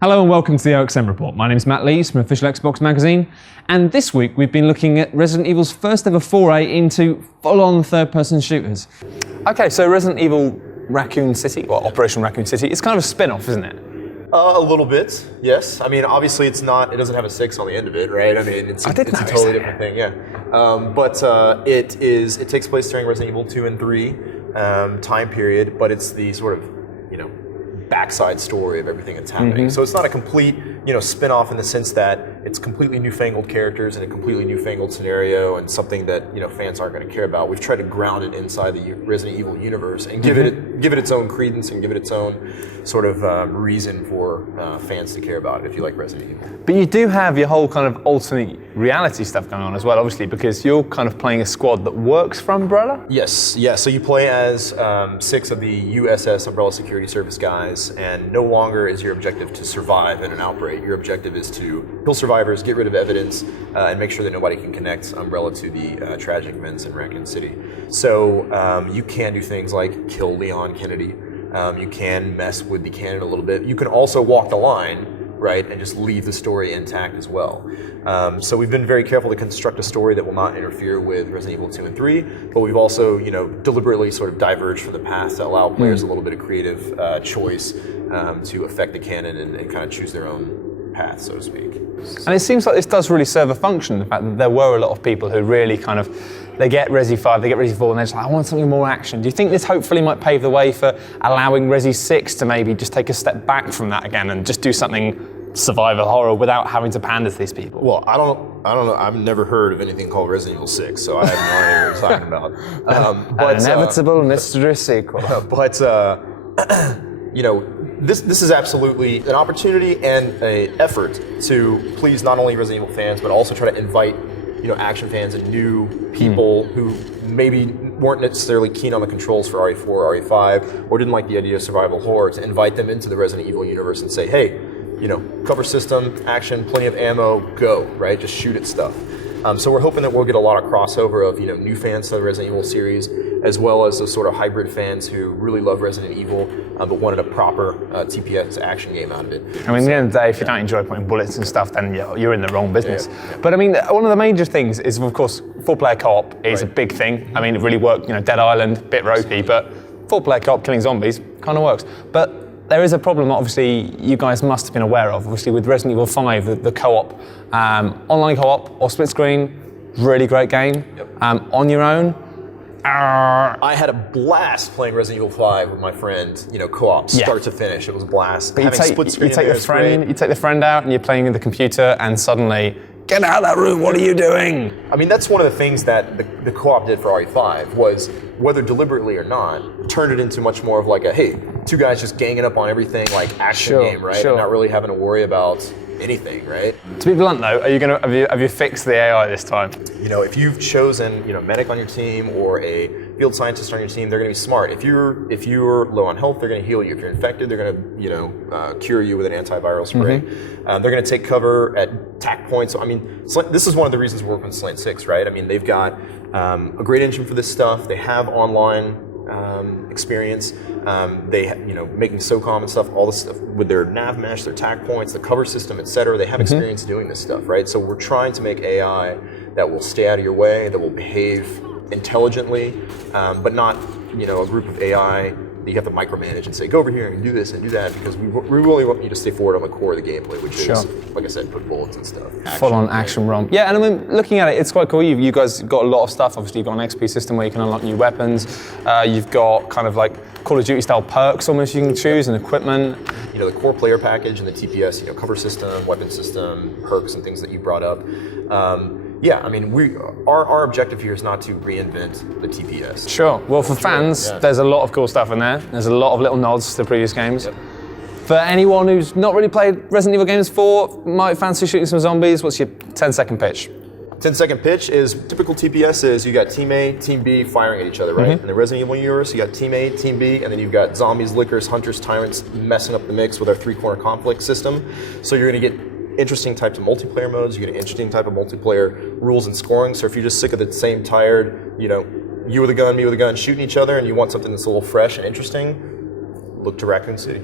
Hello and welcome to the OXM report. My name is Matt Lees from Official Xbox Magazine, and this week we've been looking at Resident Evil's first ever foray into full-on third-person shooters. Okay, so Resident Evil Raccoon City, or Operation Raccoon City, it's kind of a spin-off, isn't it? A little bit, yes. I mean, obviously it doesn't have a 6 on the end of it, right? I mean, it's a totally different thing, yeah. It takes place during Resident Evil 2 and 3 time period, but it's the sort of, backside story of everything that's happening. So it's not a complete, spin-off in the sense that it's completely newfangled characters and a completely newfangled scenario and something that, fans aren't going to care about. We've tried to ground it inside the Resident Evil universe and give it its own credence and give it its own sort of reason for fans to care about it if you like Resident Evil. But you do have your whole kind of alternate reality stuff going on as well, obviously, because you're kind of playing a squad that works for Umbrella? Yes. So you play as 6 of the USS Umbrella Security Service guys, and no longer is your objective to survive in an outbreak. Your objective is to kill survivors, get rid of evidence, and make sure that nobody can connect Umbrella to the tragic events in Raccon City. So you can do things like kill Leon Kennedy. You can mess with the canon a little bit. You can also walk the line, right, and just leave the story intact as well. So we've been very careful to construct a story that will not interfere with Resident Evil 2 and 3, but we've also, deliberately sort of diverged from the past to allow players a little bit of creative choice to affect the canon and kind of choose their own path, so to speak. And it seems like this does really serve a function, the fact that there were a lot of people who really kind of, they get Resi 5, they get Resi 4, and they're just like, I want something more action. Do you think this hopefully might pave the way for allowing Resi 6 to maybe just take a step back from that again and just do something survival horror without having to pander to these people? Well, I don't know. I've never heard of anything called Resident Evil 6, so I have no idea what you're talking about. But, an inevitable mystery sequel. This is absolutely an opportunity and an effort to please not only Resident Evil fans, but also try to invite, action fans and new people who maybe weren't necessarily keen on the controls for RE4 or RE5, or didn't like the idea of survival horror, to invite them into the Resident Evil universe and say, hey, cover system, action, plenty of ammo, go, right? Just shoot at stuff. So we're hoping that we'll get a lot of crossover of, new fans to the Resident Evil series, as well as those sort of hybrid fans who really love Resident Evil, but wanted a proper TPS action game out of it. I mean, at the end of the day, if you don't enjoy putting bullets and stuff, then you're in the wrong business. Yeah. But I mean, one of the major things is, of course, 4-player co-op is a big thing. I mean, it really worked, Dead Island, bit ropey, but 4-player co-op killing zombies kind of works. But there is a problem, obviously, you guys must have been aware of. Obviously, with Resident Evil 5, the co-op, online co-op or split screen, really great game. On your own, I had a blast playing Resident Evil 5 with my friend, co-op, start to finish. It was a blast. But you take the friend out and you're playing with the computer and suddenly, get out of that room, what are you doing? I mean, that's one of the things that the co-op did for RE5 was, whether deliberately or not, turned it into much more of like a, hey, 2 guys just ganging up on everything, like action game, right? And not really having to worry about anything, right? To be blunt though, are you have you fixed the AI this time? If you've chosen, medic on your team or a field scientist on your team, they're going to be smart. If you're low on health, they're going to heal you. If you're infected, they're going to, cure you with an antiviral spray. They're going to take cover at tack points. So, I mean, this is one of the reasons we're working with Slant 6, right? I mean, they've got a great engine for this stuff. They have online experience. They, making SOCOM and stuff, all this stuff with their nav mesh, their tack points, the cover system, etc. They have experience doing this stuff, right? So we're trying to make AI that will stay out of your way, that will behave intelligently, but not, a group of AI that you have to micromanage and say, go over here and do this and do that, because we really want you to stay forward on the core of the gameplay, which is, like I said, put bullets and stuff. Full-on action ROM. Yeah, and I mean, looking at it, it's quite cool. You guys got a lot of stuff. Obviously, you've got an XP system where you can unlock new weapons. You've got kind of like Call of Duty style perks almost you can choose, and equipment. The core player package and the TPS, cover system, weapon system, perks and things that you brought up. Yeah, I mean, our objective here is not to reinvent the TPS. Sure. Well, for fans, there's a lot of cool stuff in there. There's a lot of little nods to previous games. For anyone who's not really played Resident Evil games before, might fancy shooting some zombies, what's your 10-second pitch? 10-second pitch is typical TPS is you got Team A, Team B firing at each other, right? In the Resident Evil universe, you got Team A, Team B, and then you've got zombies, lickers, hunters, tyrants messing up the mix with our 3-corner conflict system. So you're going to get interesting types of multiplayer modes. You get an interesting type of multiplayer rules and scoring. So if you're just sick of the same tired, you with a gun, me with a gun, shooting each other, and you want something that's a little fresh and interesting, look to Raccon City.